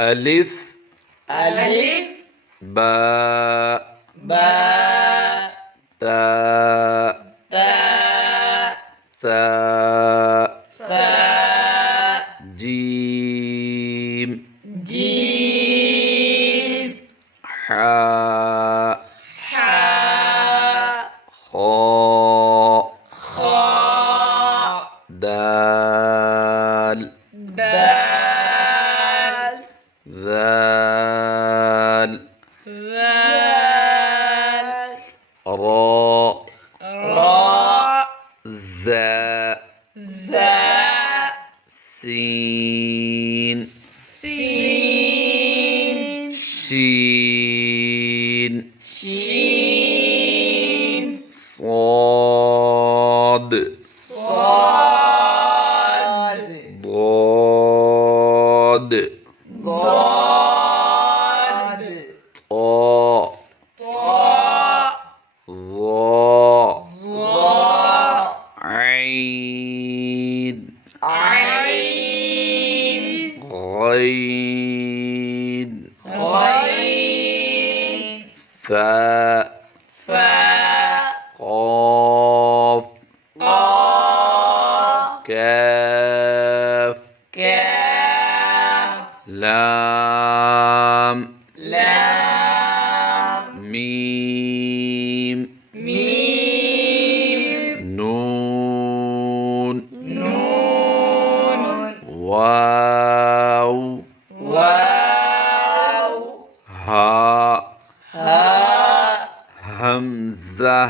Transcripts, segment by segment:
अलिफ अलिफ बा बा ता ता सा सा जीम जीम हा हा खा खा दाल दाल ذال ذال را را زا زا سين سين شين شين صاد صاد ضاد ضاد طاء طاء ظاء ظاء عين عين غين غين فاء فاء قاف قاف كاف كاف لام لام ميم ميم نون نون واو واو هاء هاء همزة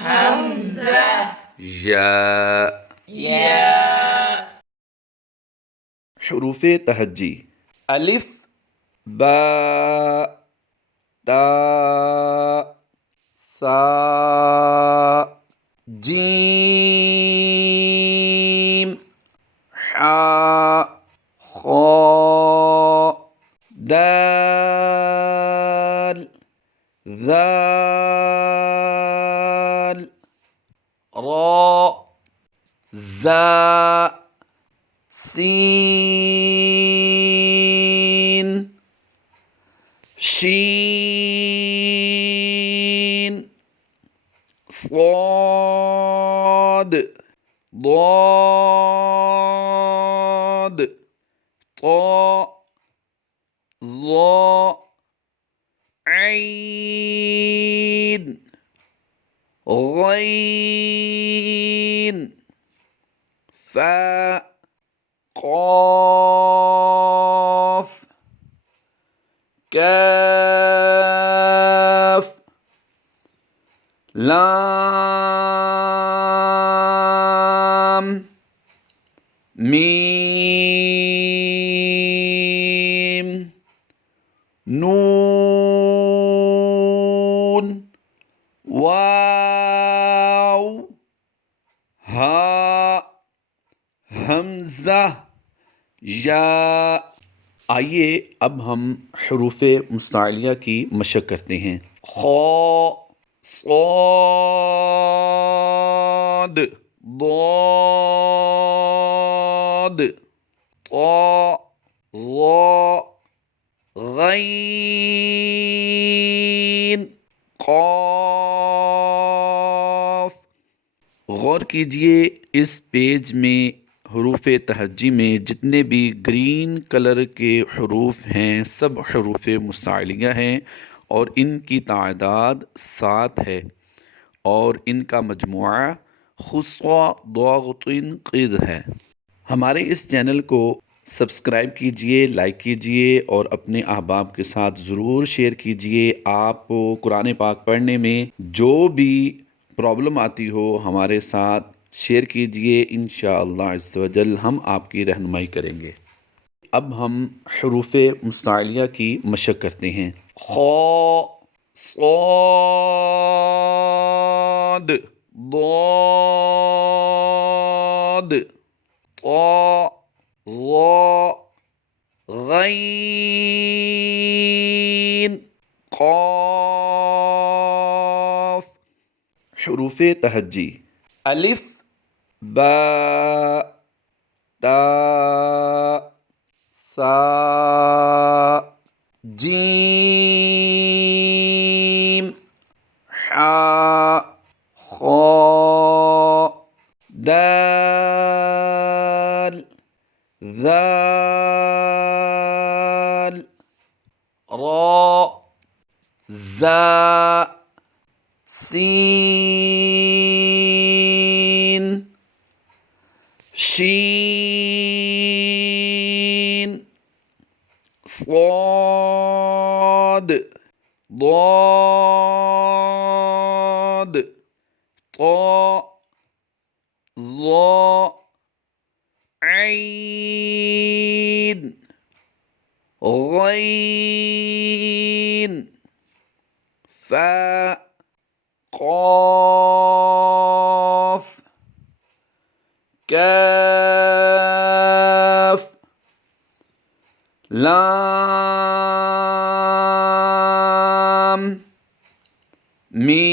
همزة ياء ياء حروف تهجي ألف باء تاء ثاء جيم حاء خاء دال ذال راء زاء سين شين صاد ضاد طاء ظاء عين غين فاء قاف كاف لام ميم نون واو ها हमज़ा या। आइए अब हम हरूफ मुस्तालिया की मशक करते हैं। खौ صاد ضاد طاء ظاء गैन क़ाफ। गौर कीजिए इस पेज में हरूफ तहज्जी में जितने भी ग्रीन कलर के हरूफ हैं सब हरूफ मुस्तालिया हैं और इनकी तादाद 7 है और इनका मजमुआ खुस्वा दाग़तिन क़िद है। हमारे इस चैनल को सब्सक्राइब कीजिए, लाइक कीजिए और अपने अहबाब के साथ ज़रूर शेयर कीजिए। आपको कुरान पाक पढ़ने में जो भी प्रॉब्लम आती हो हमारे साथ शेयर कीजिए, इंशाअल्लाह अज़्ज़ व जल हम आपकी रहनुमाई करेंगे। अब हम हरूफ मुस्तालिया की मशक करते हैं। खौ صاد ضاد طاء ظاء गैन क़ाफ। हरूफ तहज्जी अलिफ बा ता सा जीम हा खा दाल ذال را زا سين شين صاد ضاد طاء ظاء عين غين فاء قاف كاف لام ميم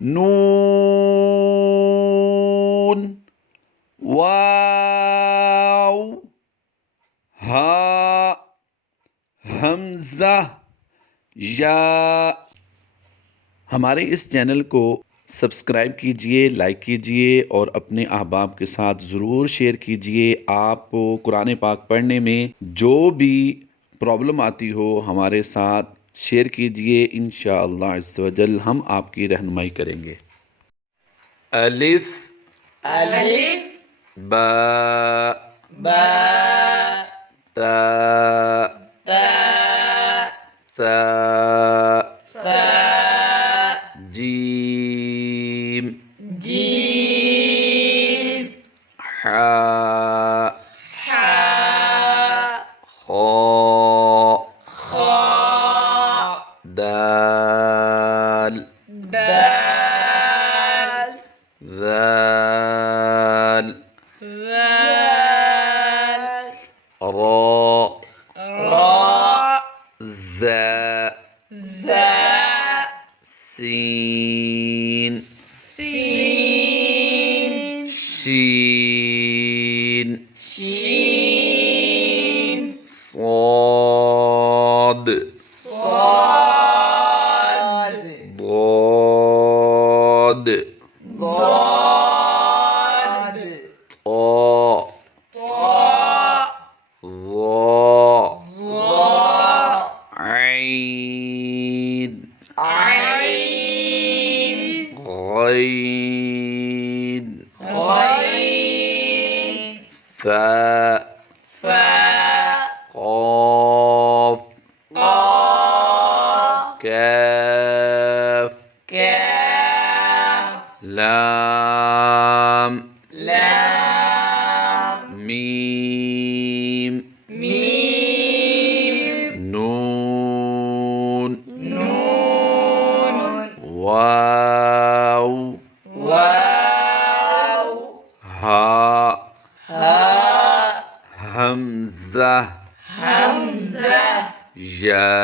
نون واو हा हमज़ा या। हमारे इस चैनल को सब्सक्राइब कीजिए, लाइक कीजिए और अपने अहबाब के साथ ज़रूर शेयर कीजिए। आपको कुरान पाक पढ़ने में जो भी प्रॉब्लम आती हो हमारे साथ शेयर कीजिए, इंशाअल्लाह अज़्ज़ व जल हम आपकी रहनुमाई करेंगे। अलिफ अलिफ बा बा ता ता सा सा जीम जीम हा हा खा खा दाल दाल ذال ذال را را زا زا سين سين شين شين صاد صاد ضاد ضاد طاء طاء ظاء ظاء عين عين غين غين فاء فاء قاف قاف كاف كاف لام لام ميم ميم نون نون واو واو ها ها همزة همزة يا